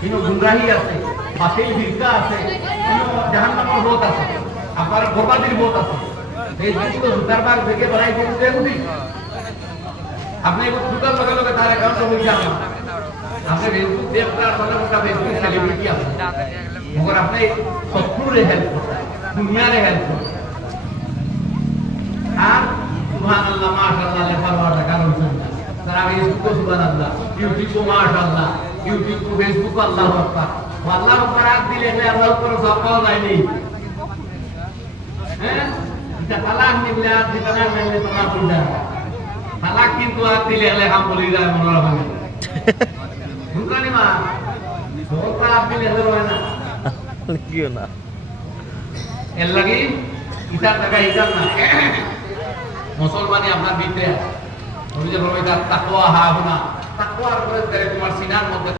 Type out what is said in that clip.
কিন্তু গুমরাহি আছে, বাতিল ফিরকা আছে, জাহান্নামের বোধ আছে, আপনার বরবাদির বোধ আছে। এই যেগুলো জুতার বাগ থেকে বাড়াই দিতে বুঝি আপনি জুতার লগে লগে তার অ্যাকাউন্টে হয়ে যান। আপনি ফেসবুক দিয়ে আপনার মোটা ফেসবুক সেলিব্রিটি আছে, মগর আপনি শত্রুরে হেল্প করেন, দুনিয়ারে হেল্প করেন। আর সুবহানাল্লাহ মাশাআল্লাহ লেখার ওয়াটা কারণ শুনছেন তারা ফেসবুক সুবহানাল্লাহ, ইউটিউব মাশাআল্লাহ, ইউটিউব ফেসবুক আল্লাহু আকবার। আল্লাহ আকবার আগ দিলে আল্লাহ উপরে সব পাওয়া যায়নি। হ্যাঁ, এটা তালাক নিলে আর দিতে না নিলে তোমার পূজা তালাক কিন্তু আগ দিলে আলহামদুলিল্লাহ মনোরম হবে। বুঝলানি মা সরকার আগ দিলে হয় না কিও না এর লাগি ইটার টাকা ইটার না মুসলমানি আপনার ভিতরে আছে। তাকওয়া হা হুনা, তাকওয়ার পরে তোমার সিনার মধ্যে